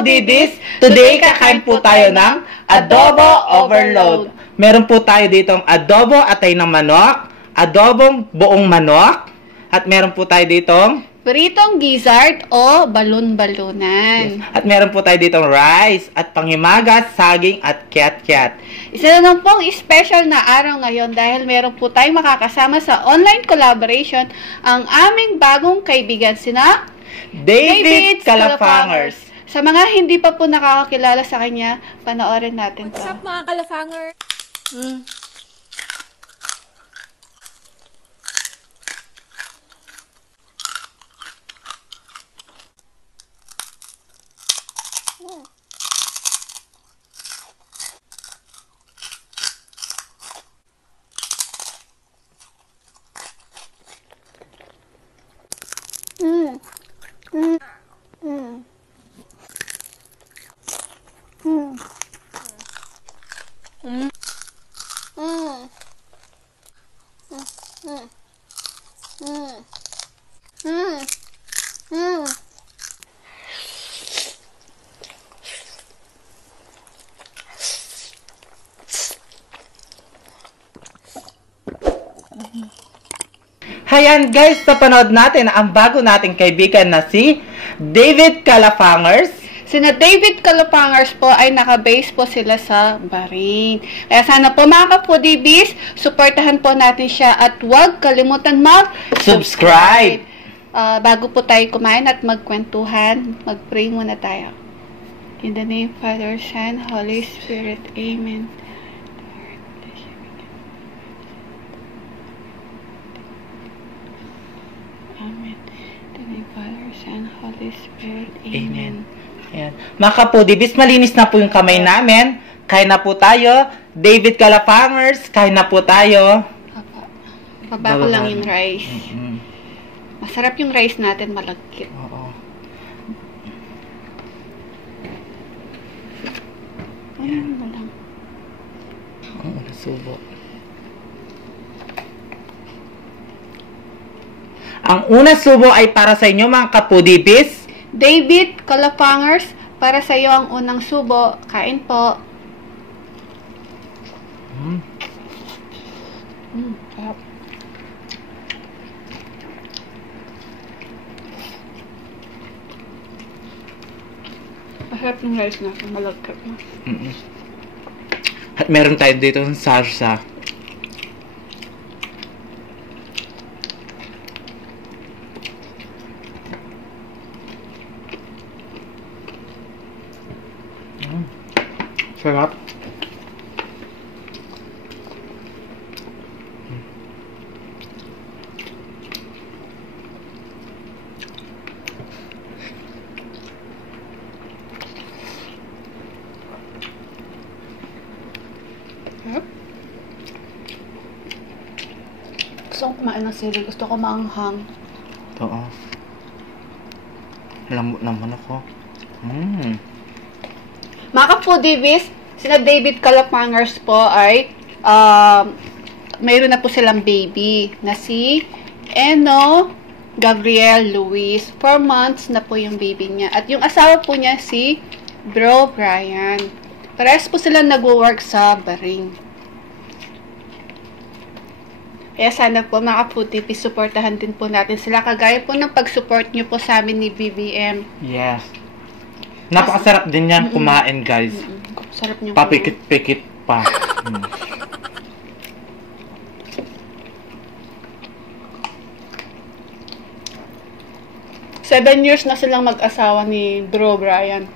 Foodies! Today kakain po tayo ng adobo overload. Meron po tayo ditong adobo atay ng manok, adobong buong manok, at meron po tayo ditong pritong gizzard o balon-balunan. At meron po tayo ditong rice at panghimagas, saging at kiat-kiat. Isa na pong special na araw ngayon dahil meron po tayong makakasama sa online collaboration ang aming bagong kaibigan sina David Calafangers. Sa mga hindi pa po nakakakilala sa kanya, panoorin natin to. What's up mga Calafangers? Hayan guys, napanood natin ang bago nating kaibigan na si David Calafangers. Sina David Calafangers po ay naka-base po sila sa Bahrain. Kaya sana po mga ka-foodies, supportahan po natin siya at huwag kalimutan Subscribe! Bago po tayo kumain at magkwentuhan, mag-pray muna tayo. In the name of Father, Son, Holy Spirit. Amen. Amen. In the name of Father, Son, Holy Spirit. Amen. Ayan. Mga ka-foodies, malinis na po yung kamay namin. Kain na po tayo. David Calafangers, kain na po tayo. Baba ko lang yung rice. Masarap yung rice natin, malagkit. Oo. Ayan mo lang. Oo, nasubo. Ang unang subo ay para sa inyo mga ka-foodies. David Calafangers, para sa iyo ang unang subo. Kain po. Sarap. Masarap yung rice natin, malagkit na. At meron tayo dito ng sarsa. Sarap. Gusto kong kumain ng sili. Gusto ko maanghang. Oo. Lambot naman ako. Mga ka-foodies, sina David Calafangers po ay mayroon na po silang baby na si Eno Gabriel Luis. 4 months na po yung baby niya. At yung asawa po niya si Bro Brian. Parehas po sila nag-work sa Bahrain. Kaya sana po mga ka-foodies, supportahan din po natin sila. Kagaya po ng pag-support nyo po sa amin ni BBM. Yes. Napakasarap din yan kumain, guys. Sarap niyo. Papikit-pikit pa. 7 years na silang mag-asawa ni Bro Brian.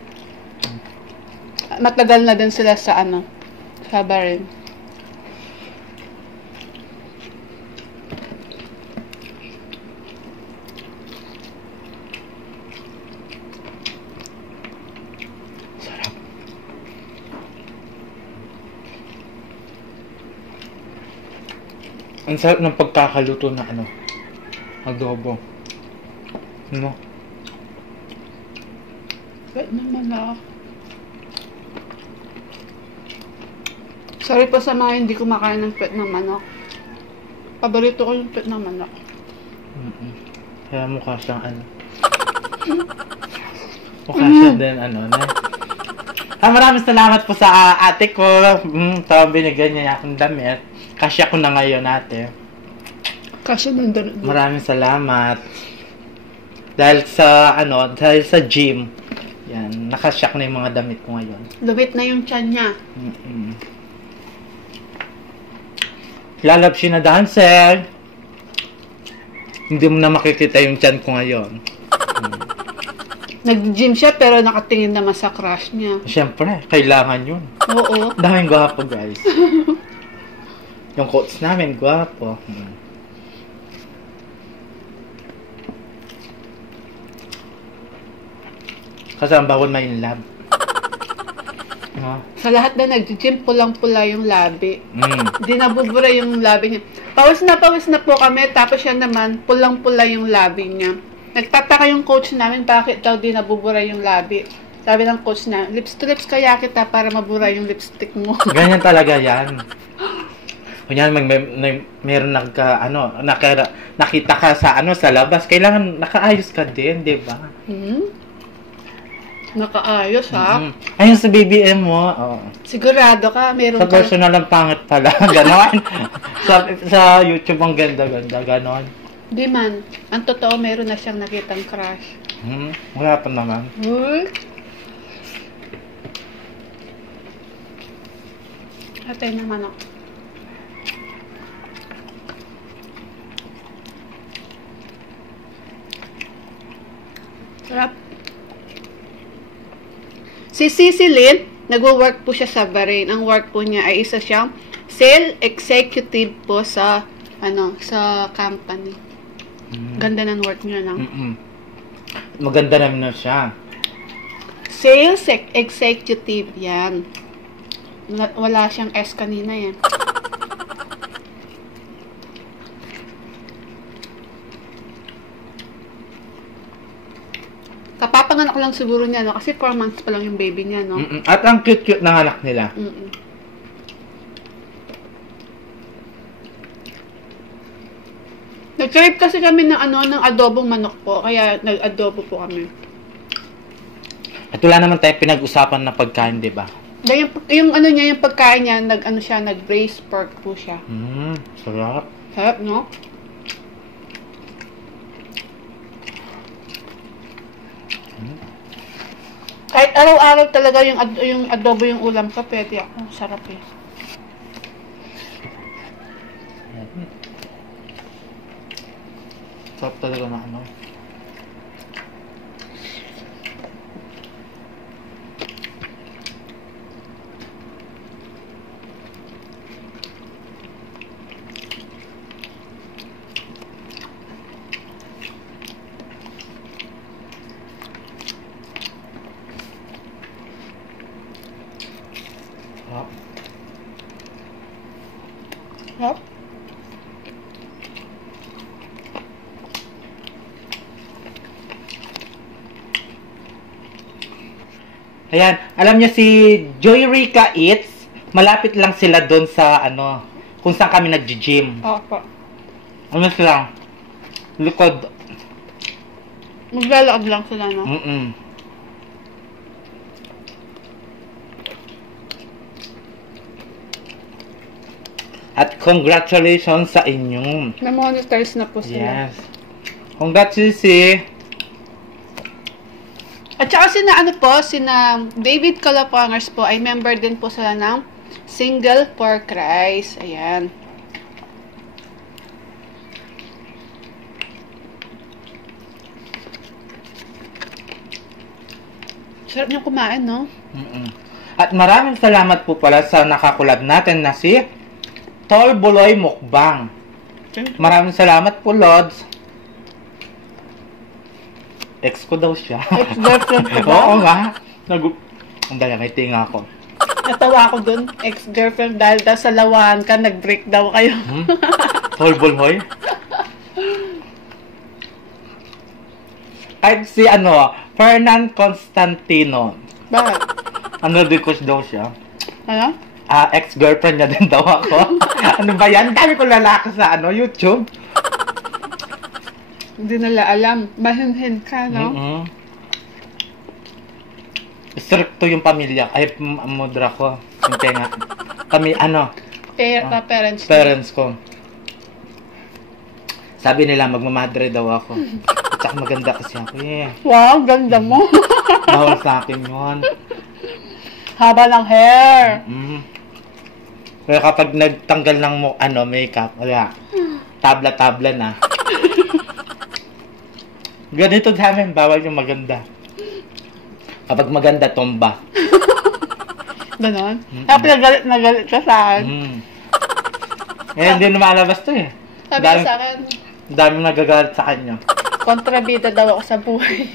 Matagal na din sila sa sa Bahrain. Ang sarap ng pagkakaluto na adobo. Wait naman ako. Sorry po sa mga hindi kumakain ng pet ng manok. Paborito ko yung pet ng manok. Kaya mukha siyang Mukha siya din, ano, na. Maraming salamat po sa ate ko. Ito, binigyan niya akong damit. Kasya ko na ngayon, ate. Kasi nandun. Maraming salamat. Dahil sa gym. Yan, nakasya ko na yung mga damit ko ngayon. Lumit na yung tiyan niya. Lalab siya na dancer. Hindi mo na makikita yung tiyan ko ngayon. Nag-gym siya pero nakatingin naman sa crush niya. Siyempre, kailangan yun. Oo. Daming gwapo, guys. Yung coach namin, gwapo. Kasi ang bawal ma-in love. Sa lahat na nag-gym, pulang-pula yung labi. Hindi nabubura yung labi niya. Pawis na po kami, tapos siya naman, pulang-pula yung labi niya. Nagtataka yung coach namin, bakit daw di nabubura yung labi. Sabi ng coach na, lips to lips kaya kita para mabura yung lipstick mo. Ganyan talaga yan. Kunyan, meron nakita ka sa labas, kailangan nakaayos ka din, di ba? Nakaayos, ha? Ayun sa BBM mo. Oh. Sigurado ka, meron sa personal ang pangit pala. Ganon. sa YouTube ang ganda-ganda. Ganon. Di man. Ang totoo, meron na siyang nakitang crush. Wala pa naman. Atay naman ako. Sarap. Si Cecilyn, nagwo-work po siya sa Bahrain. Ang work po niya ay isa siyang sales executive po sa sa company. Ganda ng work niya, no? Maganda naman na siya. Sales executive yan. Wala siyang S kanina yan. Kapapanganak lang siguro niya, no? Kasi 4 months pa lang yung baby niya, no? At ang cute-cute ng anak nila. Nag-crave kasi kami ng adobong manok po. Kaya nag-adobo po kami. At wala naman tayo pinag-usapan na pagkain, di ba? Yung pagkain niya, nag-braised pork po siya. Sarap. Sarap, no? Kahit araw-araw talaga yung adobo yung ulam ko, pwede ako. Sarap eh. Sarap talaga na ano. Sarap. Ayan, alam niyo si Joy Rica Eats, malapit lang sila doon sa kung saan kami nag-gym. Opo. Ano sila? Likod. Maglalakad lang sila, no? At congratulations sa inyo. Na-monetize na po sila. Yes. Congratulations. At saka sina David Calapangers po ay member din po sila ng Single Pork Rice. Ayan. Sarap niyong kumain, no? At maraming salamat po pala sa nakakulab natin na si Tol Buloy Mukbang. Maraming salamat po, Lods. Ex ko daw siya. Ex-girlfriend ko ba? Oo nga. Ang dala, may tinga ako. Natawa ako dun. Ex-girlfriend dahil daw sa lawan ka, nag-break daw kayo. Tol Buloy? Kahit si Fernan Constantino. Bakit? Request daw siya. Ano? Ex-girlfriend niya din daw ako. Ano ba yan? Dami ko lalaki sa YouTube. Hindi nila alam. Mahinhin ka, no? stricto yung pamilya. Ay, mudra ko. Yung tenga. Kami, Parents. parents ko. Sabi nila, magmamadre daw ako. At saka maganda kasi ako eh. Wow, ganda mo. Bawal sa akin yun. Haba ng hair. Pero kapag nagtanggal ng makeup, wala. Tabla-tabla na. Ganito sa amin, bawal yung maganda. Kapag maganda, tomba. Ganon? Tapos nagalit ka sa akin. Eh, hindi lumalabas to eh. Sabi niya sa akin, Dami nagagalit sa kanya. kontrabida daw ako sa buhay.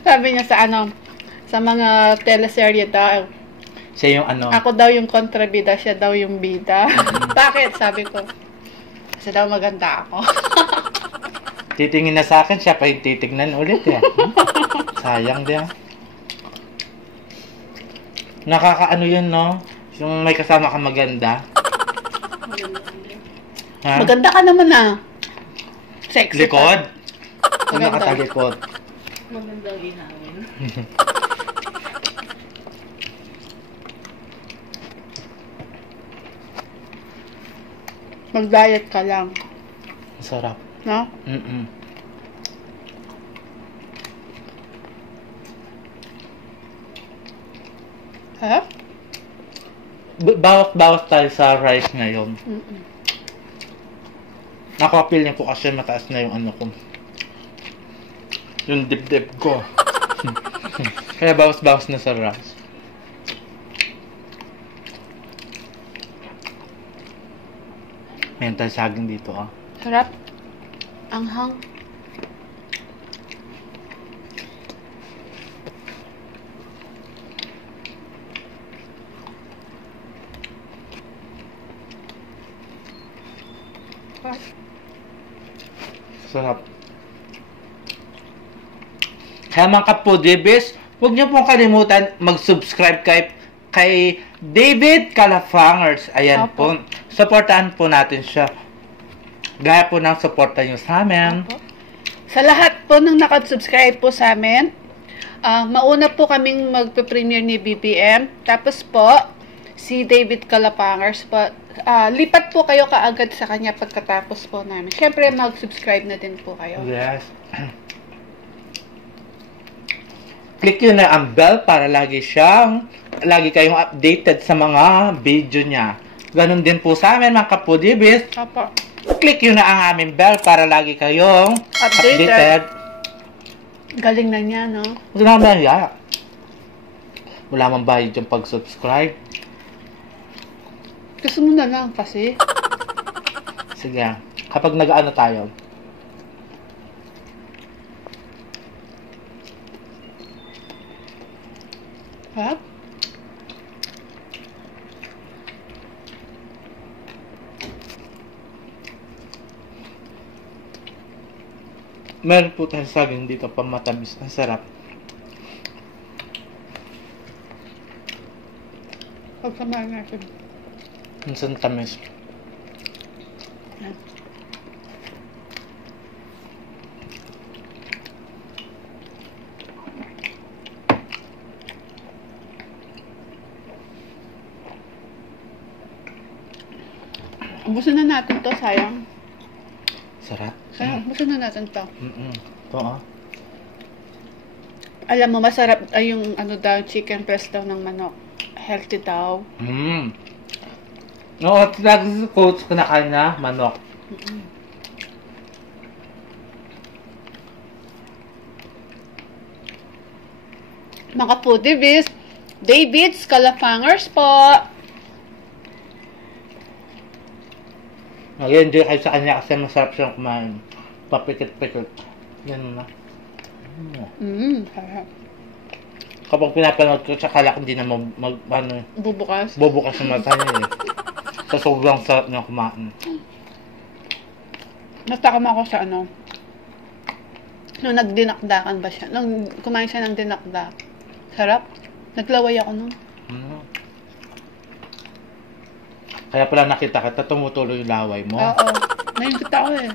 Sabi niya sa mga teleserye daw. Siya yung Ako daw yung kontrabida, siya daw yung bida. Bakit? Sabi ko. Kasi daw maganda ako. Titingin na sa akin, siya pa yung titignan ulit eh. Sayang din. Nakakaano yun, no? Yung may kasama ka maganda. Ha? Maganda ka naman Sexy Likod? pa. Ano nakatalikod? Maganda ginawin. Mag-diet ka lang. Sarap. No? Ha? Bawas tayo sa rice ngayon. Nakapilin ko kasi mataas na yung ko. Yung dibdib ko. Kaya bawas-bawas na sa rice. Mental saging dito Sarap. Anghang. Sarap. Kaya mga kapudibis, huwag niyo pong kalimutan mag-subscribe kay David Calafangers. Ayan Opo. po. Supportahan po natin siya. Gaya po ng suporta niyo sa amin. Opo. Sa lahat po ng nakasubscribe po sa amin, mauna po kaming magpe-premiere ni BBM. Tapos po, si David Calafangers po. Lipat po kayo kaagad sa kanya pagkatapos po namin. Siyempre, mag-subscribe na din po kayo. Yes. Click nyo na ang bell para lagi kayong updated sa mga video niya. Ganon din po sa amin mga kapudibis. Opo. Click nyo na ang aming bell para lagi kayong updated. Galing na niya, no? Wala naman yan. Wala mang bayad yung pag-subscribe. Gusto mo na lang kasi. Sige. Kapag nag-ano tayo. Ha? Meron po tayong saging dito pang matamis. Ang sarap. Pagsamahan natin. Ang tamis. Yan. Ubusin na natin to, sayang. Sarap. Sayang, ubusin na natin to. Ito Alam mo, masarap ay yung chicken breast daw ng manok. Healthy daw. Oo, lagi sa coach kinakain na manok. Mga foodies, David's Calafangers po. Mag-enjoy kayo sa kanya kasi masarap siyang kumain. Papikit-pikit. Yan na. Sarap. Kapag pinapanood ko, tsaka kala ko hindi na Bubukas. bubukas yung mata niya eh. Sa sobrang sarap niya kumain. Nastakam ako sa nung nagdinakdakan ba siya? Nung kumain siya ng dinakdak. Sarap. Naglaway ako nung. Kaya pala nakita kita, tumutuloy yung laway mo. Oo. Nainggit ako eh.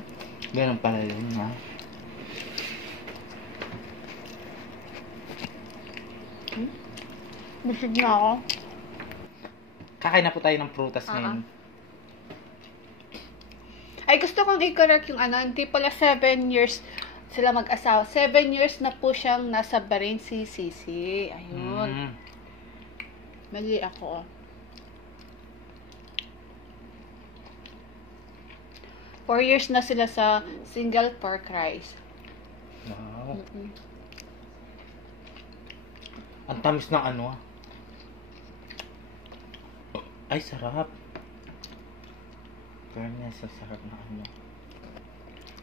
Ganun pala yun, ha? Busog na ako. Kakain na po tayo ng prutas ngayon. Ay, gusto kong i-correct yung hindi pala 7 years sila mag-asawa. 7 years na po siyang nasa Bahrain si Sisi. Ayun. Mali ako. 4 years na sila sa single pork rice. Wow. Ang tamis ng ano. Ay, sarap. Fairness, ang sarap na ano.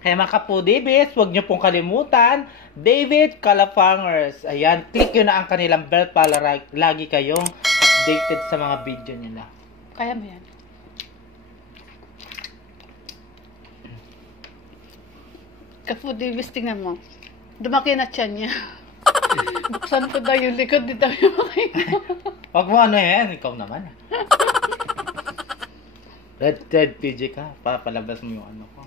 Kaya mga Kapudibis, huwag niyo pong kalimutan, David Calafangers. Ayan, click nyo na ang kanilang bell para lagi kayong updated sa mga video nila. Kaya mo yan. Kapudibis, tingnan mo. Dumaki na tiyan niya. Buksan ko daw yung likod, di daw yung makita. Huwag mo ano yan, ikaw naman. Red PJ ka, papalabas mo yung ano ko.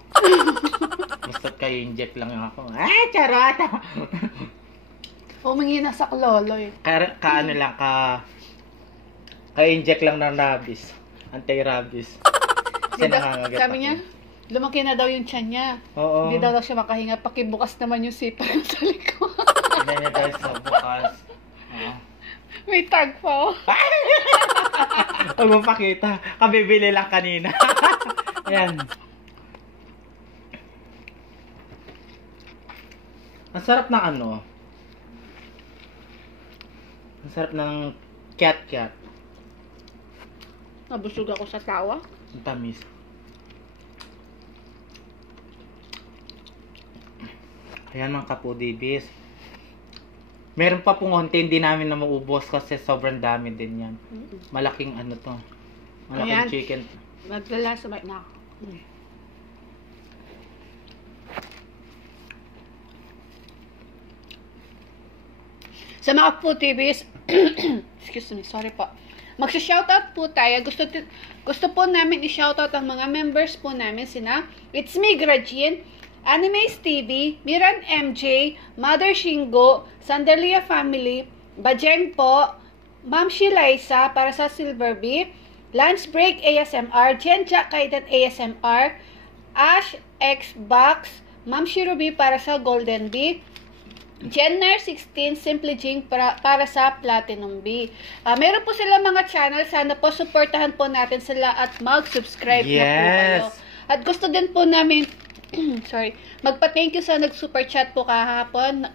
Basta't kayo inject lang yung ako. Ay, charot! Humingi na sa klolo eh. Ano lang, ka-inject lang ng rabies. Anti-rabies. Kasi nangangagat Sabi niya, lumaki na daw yung tiyan niya. Oo. Hindi daw siya makahinga. Pakibukas naman yung sipa sa likod. Hindi niya dahil sa bukas. May tag pa oh. Huwag mo pakita. Kabibili lang kanina. Ayan. Ang sarap ng ano. Ang sarap ng cat. Nabusog ako sa tawa. Ang tamis. Ayan mga Kapudibis. Meron pa pong konti, hindi namin na maubos kasi sobrang dami din yan. Malaking ano to. Malaking Ayan. chicken. Naglalasa right na ako. Sa mga Kapudibis, excuse me, sorry po. Magsha-shoutout po tayo. Gusto po namin i-shoutout ang mga members po namin sina It's Me Grajin, Animes TV, Miran MJ, Mother Shingo, Sandalia Family, Bajeng po, Ma'am Shilaisa para sa Silver Bee, Lunch Break ASMR, Jenja Kaitan ASMR, Ash Xbox, Ma'am Shirubi para sa Golden Bee, Jenner 16, Simply Jing para sa Platinum B. Meron po sila mga channel. Sana po supportahan po natin sila at mag-subscribe na po kayo. At gusto din po namin magpa-thank you sa nag-super chat po kahapon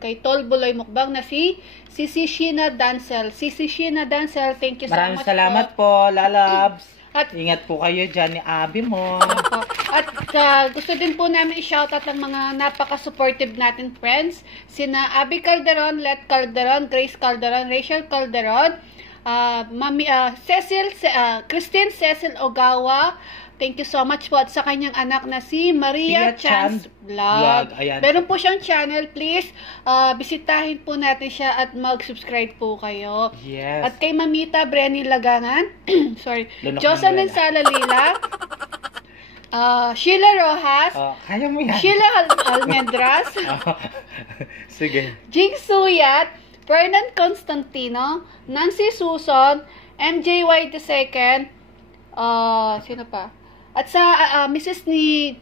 kay Tol Buloy Mukbang na si Sisi Sheena Dancel. Sisi Sheena Dancel, thank you so much. Maraming salamat po, lalabs. At ingat po kayo dyan ni Abi mo. At gusto din po namin i-shoutout ang mga napaka-supportive natin friends. Sina Abby Calderon, Let Calderon, Grace Calderon, Rachel Calderon, Christine Cecil Ogawa. Thank you so much po. At sa kanyang anak na si Maria Chance Vlog. Meron po siyang channel. Please, bisitahin po natin siya at mag-subscribe po kayo. Yes. At kay Mamita Brenny Lagangan, Jocelyn Salalila, Sheila Rojas, kaya mo yan. Sheila Almendras, Sige. Jing Suyat, Fernand Constantino, Nancy Suson, MJY II, sino pa? At sa Mrs. ni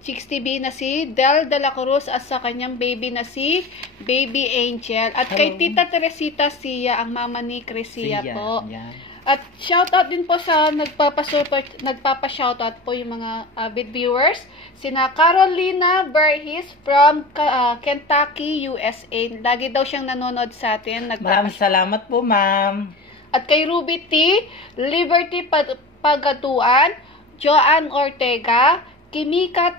Chicks TV na si Del de la Cruz at sa kanyang baby na si Baby Angel. At kay Tita Teresita Sia, ang mama ni Cresia po. Yan. At shoutout din po sa nagpapa-shoutout po yung mga avid viewers. Sina Carolina Berhis from Kentucky, USA. Lagi daw siyang nanonood sa atin. Maraming salamat po, ma'am. At kay Ruby T, Liberty Pagatuan, Joanne Ortega, Kimika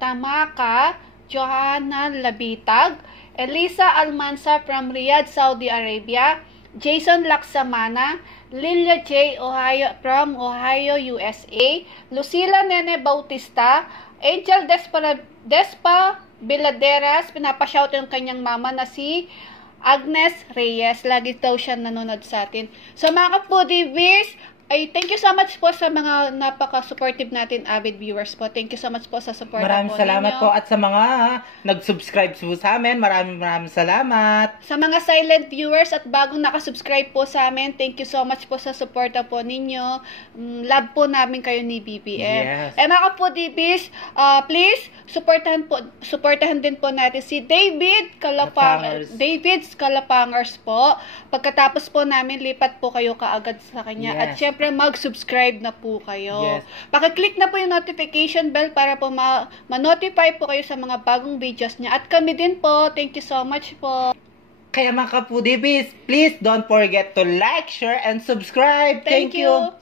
Tamaka, Johanna Labitag, Elisa Almansa from Riyadh, Saudi Arabia, Jason Laksamana, Lilia J. from Ohio, USA, Lucila Nene Bautista, Angel Despa Biladeras, pinapashout yung kanyang mama na si Agnes Reyes. Lagi daw siya nanonood sa atin. So mga Kapudibis, Ay, thank you so much po sa mga napaka-supportive natin avid viewers po. Thank you so much po sa support Maraming po salamat ninyo. po. At sa mga nag-subscribe po sa amin, maraming salamat. Sa mga silent viewers at bagong nakasubscribe po sa amin, thank you so much po sa suporta po ninyo. Love po namin kayo ni BBM. Yes. Mga Foodies, please, supportahan din po natin si David Kalapangers. David's Kalapangers po. Pagkatapos po namin, lipat po kayo kaagad sa kanya. Yes. At syempre, mag-subscribe na po kayo. Yes. Pakiclick na po yung notification bell para po ma-notify po kayo sa mga bagong videos niya. At kami din po, thank you so much po. Kaya mga Kapudibis, please don't forget to like, share, and subscribe. Thank you.